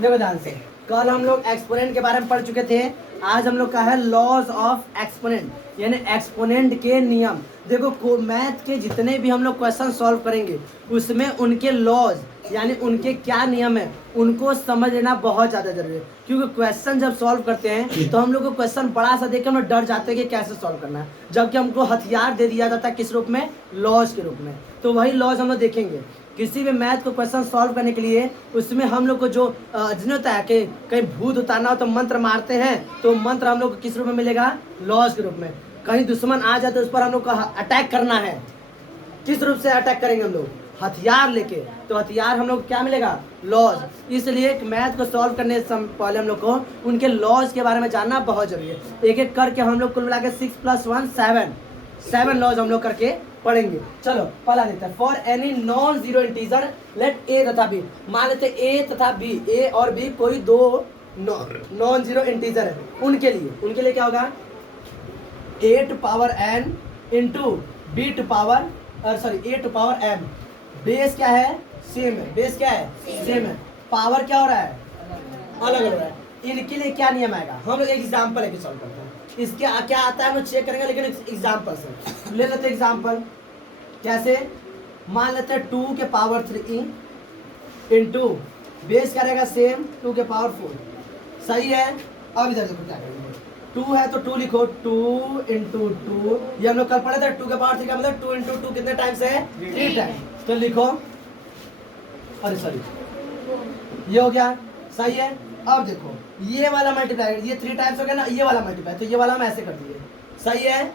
देखो ध्यान से, कल हम लोग एक्सपोनेंट के बारे में पढ़ चुके थे। आज हम लोग का है लॉज ऑफ एक्सपोनेंट, यानी एक्सपोनेंट के नियम। देखो मैथ के जितने भी हम लोग क्वेश्चन सॉल्व करेंगे उसमें उनके लॉज यानी उनके क्या नियम है उनको समझ लेना बहुत ज़्यादा जरूरी है। क्योंकि क्वेश्चन जब सॉल्व करते हैं तो हम लोग को क्वेश्चन बड़ा सा देख के हम लोग डर जाते हैं कि कैसे सॉल्व करना है, जबकि हमको हथियार दे दिया जाता है किस रूप में, लॉज के रूप में। तो वही लॉज हम लोग देखेंगे किसी भी मैथ को क्वेश्चन सॉल्व करने के लिए। उसमें हम लोग को जो जिन होता है कि कहीं भूत उतारना हो तो मंत्र मारते हैं, तो मंत्र हम लोग को किस रूप में मिलेगा, लॉज के रूप में। कहीं दुश्मन आ जाए तो उस पर हम लोग को अटैक करना है, किस रूप से अटैक करेंगे हम लोग, हथियार लेके। तो हथियार हम लोग को क्या मिलेगा, लॉज। इसलिए मैथ को सॉल्व करने से पहले हम लोग को उनके लॉज के बारे में जानना बहुत जरूरी है। एक एक करके हम लोग कुल मिला के 6 + 1 7 लॉज हम लोग करके पढ़ेंगे। चलो पहला देखते हैं। For any non zero integer let a तथा बी, मान लेते ए तथा बी, ए और बी कोई दो नॉन जीरो इंटीजर है, उनके लिए क्या होगा, a to power n into b to power a to power m. Base क्या है, सेम है, बेस क्या है, सेम है, पावर क्या हो रहा है, अलग हो रहा है। इनके लिए क्या नियम आएगा, हम लोग एग्जाम्पल लेके सॉल्व करते हैं। इसके क्या आता है हम लोग चेक करेंगे, लेकिन एग्जाम्पल से ले लेते हैं। एग्जाम्पल कैसे, मान लेते हैं 2 के पावर 3 इंटू बेस क्या रहेगा, सेम 2 के पावर 4। सही है। अब इधर देखो क्या करेंगे, 2 है तो 2 लिखो, 2 इंटू 2, ये हम लोग कल पढ़े थे। 2 के पावर 3 का मतलब 2 इंटू 2 कितने टाइम्स है, 3 टाइम। तो लिखो, अरे सॉरी, ये हो गया। सही है। अब देखो ये वाला मल्टीप्लाई, ये 3 टाइम्स हो गया ना, ये वाला मल्टीप्लाई, तो ये वाला हम ऐसे कर दिए। सही है।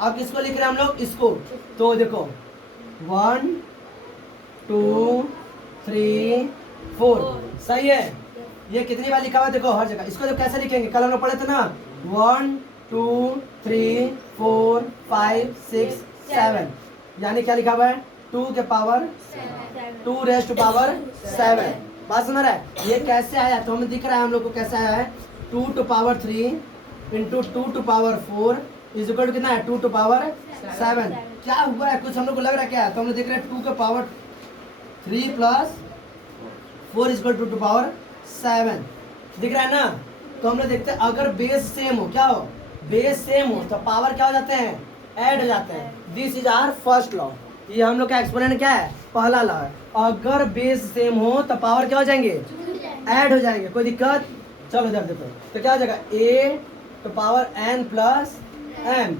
अब किसको लिख रहे हैं हम लोग, इसको। तो देखो 1 2 3 4। सही है। ये कितनी बार लिखा हुआ है देखो हर जगह। इसको जब कैसे लिखेंगे, कल हम लोग पढ़े थे ना, 1 2 3 4 5 6 7, यानी क्या लिखा हुआ है, 2 के पावर 2 रेज़ टू पावर 7। बात समझ रहा है। ये कैसे आया, तो हमें दिख रहा है हम लोग को कैसे आया है, 2 to power 3 into 2 to power 4 is equal to कितना है, 2 टू पावर 7। क्या हुआ है, कुछ हम लोग को लग रहा है क्या, तो हम लोग देख रहे हैं 2 के power 3 plus 4 is equal to 2 to power 7, दिख रहा है ना। तो हम लोग देखते हैं अगर बेस सेम हो, क्या हो, बेस सेम हो तो पावर क्या हो जाते हैं, ऐड हो जाते हैं। This is our first law. ये हम लोग का एक्सपोनेंट क्या है, पहला लॉ है। अगर बेस सेम हो तो पावर क्या हो जाएंगे, ऐड हो जाएंगे। कोई दिक्कत, चलो इधर देखो, तो क्या हो जाएगा, ए तो पावर एन प्लस एम।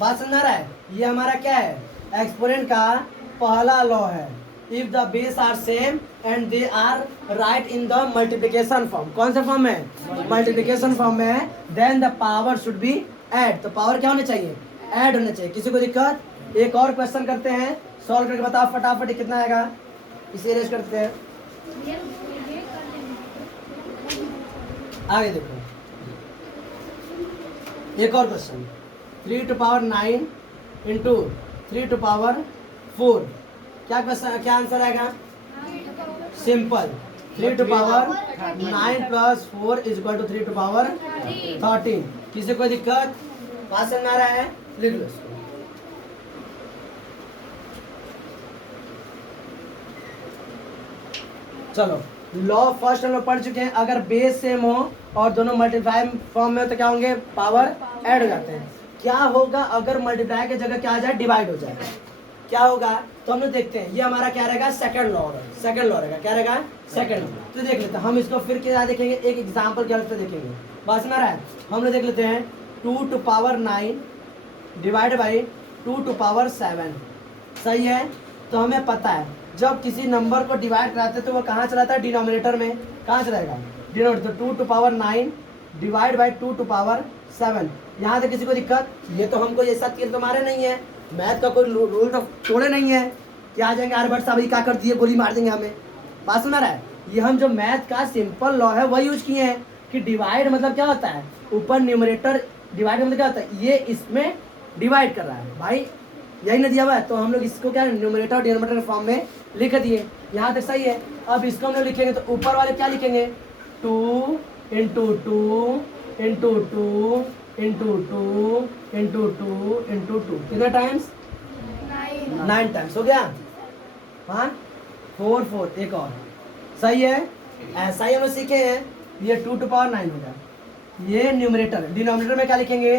बात समझ आ रहा है। ये हमारा क्या है, एक्सपोनेंट का पहला लॉ है। If the base are same and they are right in the multiplication form, कौन सा फॉर्म है, मल्टीप्लिकेशन फॉर्म में है, then the power should be add. तो पावर क्या होना चाहिए, ऐड होना चाहिए। किसी को दिक्कत। एक और क्वेश्चन करते हैं, सॉल्व करके बताओ फटाफट ये कितना आएगा। इसे इरेज करते हैं, आगे देखो। एक और question, 3 to power 9 into 3 to power 4। क्या क्वेश्चन, क्या आंसर आएगा, simple, 3 to power 9 plus 4 is equal to 3 to power 13। किसी कोई दिक्कत, बात समझ में आ रहा है, लिख लो इसको। चलो लॉ फर्स्ट हम लोग पढ़ चुके हैं। अगर बेस सेम हो और दोनों मल्टीप्लाई फॉर्म में हो तो क्या होंगे, पावर ऐड हो जाते हैं। क्या होगा अगर मल्टीप्लाई की जगह क्या आ जाए, डिवाइड हो जाए, क्या होगा, तो हम लोग देखते हैं। ये हमारा क्या रहेगा, सेकंड लॉ रहेगा, क्या रहेगा, सेकंड लॉ। तो देख लेते हैं हम इसको, फिर क्या देखेंगे, एक एग्जाम्पल के हेल्प से देखेंगे। बात समझ रहा है। हम लोग देख लेते हैं 2 to power 9 divide by 2 to power 7। सही है। तो हमें पता है जब किसी नंबर को डिवाइड कराते हैं तो वो कहाँ चलाता है, डिनोमिनेटर में। कहाँ चलाएगा, डिनोमिनेटर। तो 2 to power 9 divide by 2 to power 7। यहाँ से किसी को दिक्कत, ये तो हमको ये सब तीर तो मारे नहीं है, मैथ का कोई रूल तो तोड़े नहीं है कि आ जाएंगे आर्यभट्ट साहब क्या कर दिए, गोली मार देंगे हमें। बात सुना रहा है। ये हम जो मैथ का सिंपल लॉ है वही यूज किए हैं कि डिवाइड मतलब क्या होता है, ऊपर न्यूमरेटर, डिवाइड मतलब क्या होता है, ये इसमें डिवाइड कर रहा है भाई, यही ना दिया हुआ है। तो हम लोग इसको क्या न्यूमरेटर और डिनोमिनेटर के फॉर्म में लिख दिए। यहाँ तक सही है। अब इसको हम लोग लिखेंगे तो ऊपर वाले क्या लिखेंगे, 2 into 2 into 2 into 2 into 2 into 2, कितने टाइम्स, 9 टाइम्स हो गया। हाँ 4 4, एक और। सही है। ऐसा ही हम लोग सीखे हैं, ये 2 टू पावर 9 हो गया। ये न्यूमरेटर, डिनोमिनेटर में क्या लिखेंगे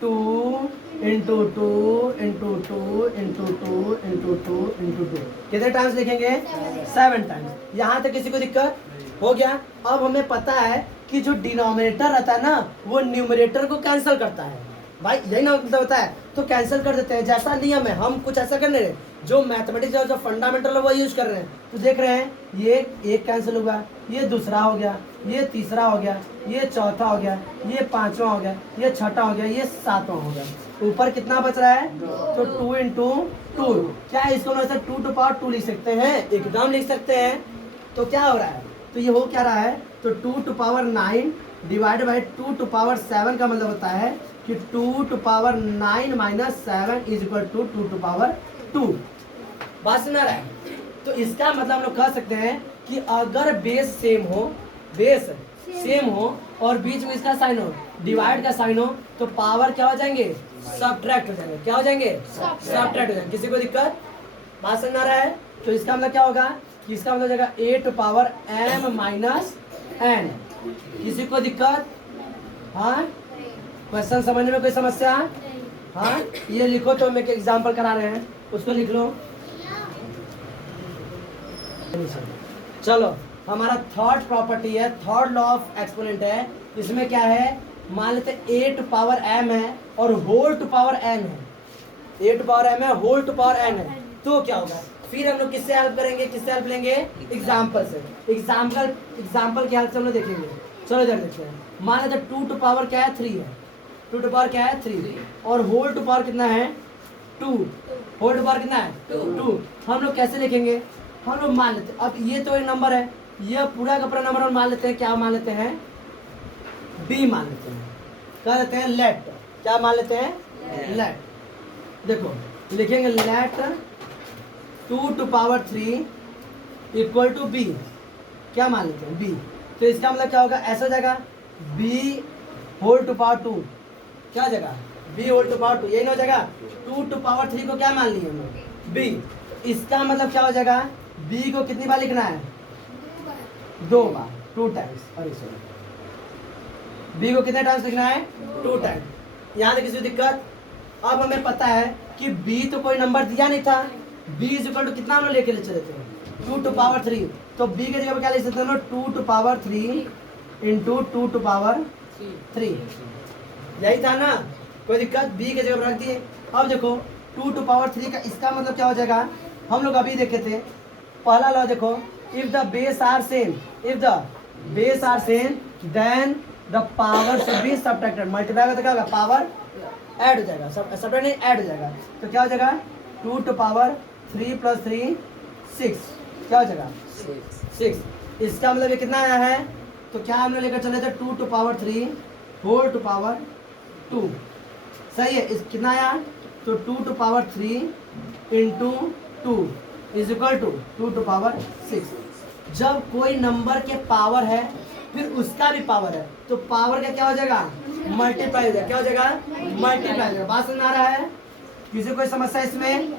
2 into 2 into 2 into 2 into 2 into 2, कितने टाइम्स लिखेंगे 7 टाइम्स। यहाँ तक किसी को दिक्कत हो गया। अब हमें पता है कि जो डिनोमिनेटर रहता है ना वो न्यूमरेटर को कैंसिल करता है, भाई यही ना मतलब होता है, तो कैंसिल कर देते हैं। जैसा नियम है हम कुछ ऐसा कर नहीं रहे, जो मैथमेटिक्स जो फंडामेंटल है वो यूज कर रहे हैं। तो देख रहे हैं ये एक कैंसिल हुआ, ये दूसरा हो गया, ये तीसरा हो गया, ये चौथा हो गया, ये पांचवा हो गया, ये छठा हो गया, ये सातवां हो गया। ऊपर कितना बच रहा है, तो 2 इंटू 2। क्या है इसको हम ऐसा 2 टू पावर 2 लिख सकते हैं, एकदम लिख सकते हैं। तो क्या हो रहा है, तो ये हो क्या रहा है, तो 2 to power 9 divide by 2 to power 7 का मतलब होता है कि 2 to power 9 minus 7 is equal to 2 to power 2। बात सुना रहा है। तो इसका मतलब हम लोग कह सकते हैं कि अगर बेस सेम हो, बेस सेम हो और बीच में इसका साइन हो, डिवाइड का साइन हो, तो पावर क्या हो जाएंगे, सब्ट्रैक्ट हो जाएंगे। क्या हो जाएंगे, सब्ट्रैक्ट हो जाएंगे। किसी को दिक्कत, बात समझ आ रहा है। तो इसका मतलब क्या होगा कि इसका मतलब हो जाएगा a to power m minus n। किसी को दिक्कत, हाँ क्वेश्चन समझने में कोई समस्या, हाँ ये लिखो, तो हम एक एग्जाम्पल करा रहे हैं उसको लिख लो। चलो हमारा थर्ड प्रॉपर्टी है, थर्ड लॉ ऑफ एक्सपोनेंट है। इसमें क्या है, मान लेते a टू पावर m है और होल टू पावर n है, a टू पावर m है, होल टू पावर n है। तो क्या होगा, फिर हम लोग किससे हेल्प करेंगे, किससे हेल्प लेंगे, एग्जाम्पल से। एग्जाम्पल की हेल्प से हम लोग देखेंगे। चलो इधर देखते हैं। मान लेते 2 टू पावर क्या है 3 है, 2 टू पावर क्या है 3 और होल टू पावर कितना है 2, होल टू पावर कितना है 2। हम लोग कैसे लिखेंगे, हम लोग मान लेते हैं, अब ये तो एक नंबर है, ये पूरा का पूरा नंबर हम मान लेते हैं, क्या मान लेते हैं, b मान लेते हैं, क्या लेते हैं, लेट। क्या मान लेते हैं, लेट। देखो लिखेंगे let 2 to power 3 equal to b, क्या मान लेते हैं b। तो इसका मतलब क्या होगा, ऐसा हो जाएगा b होल टू पावर 2, क्या हो जाएगा b होल टू पावर 2, यही ना हो जाएगा। 2 टू पावर 3 को क्या मान लिए हम लोग, b। इसका मतलब क्या हो जाएगा, b को कितनी बार लिखना है, 2 बार, 2 टाइम्स। अरे सॉरी, b को कितने टाइम्स लिखना है, 2 टाइम्स। यहाँ से किसी दिक्कत। अब हमें पता है कि b तो कोई नंबर दिया नहीं था, b इज इक्वल टू कितना हम लोग लेके चले थे 2 टू पावर 3। तो b की जगह पर क्या लिख सकते हैं, 2 to power 3 into 2 to power 3, यही था ना, कोई दिक्कत। b की जगह पर रख दिए। अब देखो 2 टू पावर 3 का इसका मतलब क्या हो जाएगा, हम लोग अभी देखे थे पहला लॉ। देखो if the base are same, if the base are same then the power should be subtracted. Multiply करते क्या होगा, पावर ऐड हो जाएगा, सब्ट्रैक्ट नहीं ऐड हो जाएगा। तो क्या हो जाएगा 2 टू पावर 3 प्लस 3 6, क्या हो जाएगा 6। इसका मतलब ये कितना आया है, तो क्या हमने लेकर चले थे 2 to power 3 whole to power 2, सही है। इस कितना आया, तो 2 to power 3 into 2 is equal to 2 to power 6। जब कोई नंबर के पावर है फिर उसका भी पावर है, तो पावर का क्या हो जाएगा, मल्टीप्लाई हो जाएगा। क्या हो जाएगा, मल्टीप्लाई हो जाएगा। बात समझ आ रहा है, किसी कोई समस्या इसमें।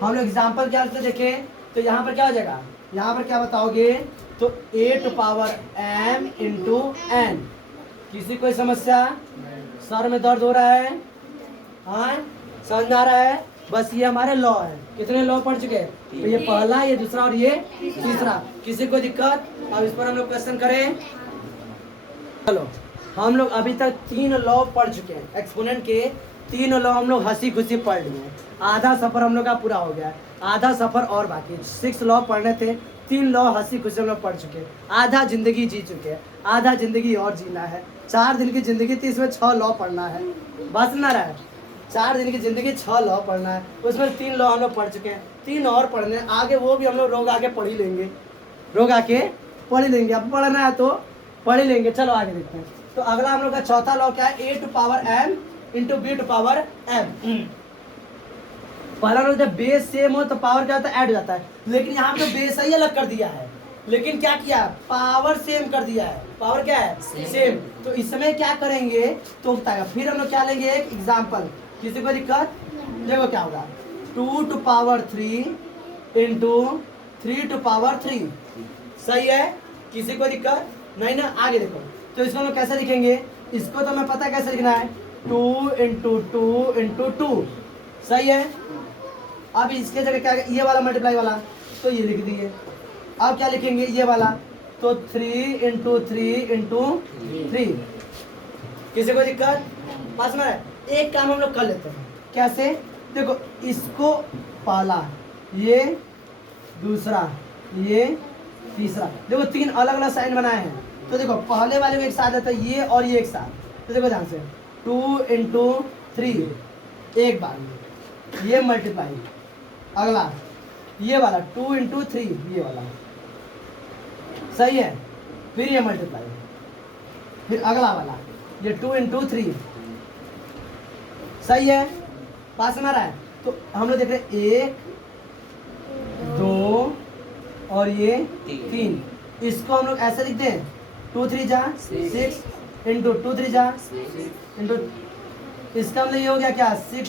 हम लोग एग्जाम्पल क्या से देखें, तो यहाँ पर क्या हो जाएगा, यहाँ पर क्या बताओगे, तो a to power m into n। किसी कोई समस्या, सर में दर्द हो रहा है, हाँ समझ में आ रहा है। बस ये हमारे लॉ है, कितने लॉ पढ़ चुके हैं, तो ये पहला, ये दूसरा और ये तीसरा। किसी को दिक्कत, अब इस पर हम लोग क्वेश्चन करें। चलो हम लोग अभी तक 3 लॉ पढ़ चुके हैं, एक्सपोनेंट के 3 लॉ हम लोग हंसी खुशी पढ़ लिए हैं। आधा सफर हम लोग का पूरा हो गया है, आधा सफर और बाकी। 6 लॉ पढ़ने थे, 3 लॉ हंसी खुशी हम लोग पढ़ चुके हैं। आधा जिंदगी जी चुके हैं, आधा जिंदगी और जीना है। 4 दिन की जिंदगी थी, इसमें 6 लॉ पढ़ना है। बस ना रहा है, 4 दिन की जिंदगी 6 लॉ पढ़ना है, उसमें 3 लॉ हम लोग पढ़ चुके हैं, 3 और पढ़ने आगे, वो भी हम लोग रोग आके पढ़ ही लेंगे, रोग आके पढ़ ही लेंगे। अब पढ़ना है तो पढ़ ही लेंगे। चलो आगे देखते हैं। तो अगला हम लोग का चौथा लॉ क्या है, a to power m into b to power m। पहला लोग जब बेस सेम हो तो पावर क्या होता है, ऐड हो जाता है। लेकिन यहाँ पे बेस ही अलग कर दिया है, लेकिन क्या किया, पावर सेम कर दिया है। पावर क्या है, सेम। तो इसमें क्या करेंगे, तो बताएगा। फिर हम लोग क्या लेंगे, एक एग्जाम्पल। किसी को दिक्कत, देखो क्या होगा, 2 to power 3 into 3 to power 3, सही है। किसी को दिक्कत नहीं ना? आगे देखो, तो इसको हम लोग कैसे लिखेंगे? इसको तो हमें पता कैसे लिखना है, 2 इंटू 2 इंटू 2, सही है। अब इसके जगह क्या, ये वाला मल्टीप्लाई वाला, तो ये लिख दिए। अब क्या लिखेंगे, ये वाला, तो 3 इंटू 3 इंटू 3। किसी को दिक्कत? पास में एक काम हम लोग कर लेते हैं, कैसे? देखो, इसको पहला, ये दूसरा, ये तीसरा, देखो 3 अलग अलग साइन बनाए हैं। तो देखो पहले वाले को एक साथ रहता है ये और ये एक साथ, तो देखो ध्यान से 2 इंटू 3 एक बार, ये मल्टीप्लाई, अगला ये वाला 2 इंटू 3 ये वाला, सही है। फिर ये मल्टीप्लाई, फिर अगला वाला ये 2 इंटू 3, सही है। पास में आ रहा है? तो हम लोग देख रहे हैं 1 2 और ये 3, इसको हम लोग ऐसे लिखते हैं 2 3 जा 6 इंटू 2 3 जा इंटू, इसका मतलब ये हो गया क्या, 6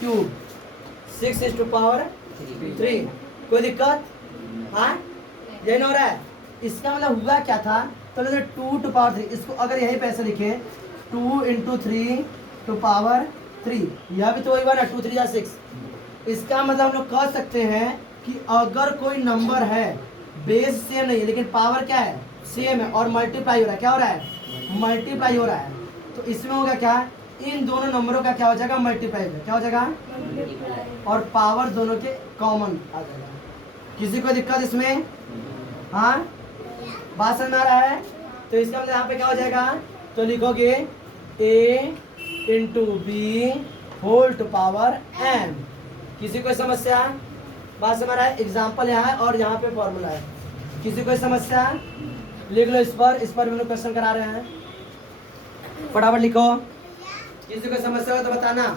क्यूब, 6 इज टू पावर 3। कोई दिक्कत? हाँ, यही ना हो रहा है? इसका मतलब हुआ क्या था, तो 2 टू पावर 3, इसको अगर यही पे ऐसे लिखे 2 इंटू 3 टू पावर 3, यह भी तो वही हुआ ना, 2 3 जा 6। इसका मतलब हम लोग कह सकते हैं कि अगर कोई नंबर है, बेस सेम नहीं है लेकिन पावर क्या है, सेम है, और मल्टीप्लाई हो रहा है, क्या हो रहा है, मल्टीप्लाई हो रहा है, तो इसमें होगा क्या, इन दोनों नंबरों का क्या हो जाएगा, मल्टीप्लाई होगा, क्या हो जाएगा, और पावर दोनों के कॉमन आ जाएगा। किसी को दिक्कत इसमें? हाँ, बात समझ में आ रहा है? तो इसका मतलब यहाँ पे क्या हो जाएगा, तो लिखोगे a into b whole to power m। किसी कोई समस्या? बात समझ रहा है? एग्जाम्पल यहाँ है और यहाँ पे फॉर्मूला है। किसी कोई समस्या? लिख लो इस पर हम लोग क्वेश्चन करा रहे हैं, फटाफट लिखो। किसी को समस्या हो तो बताना।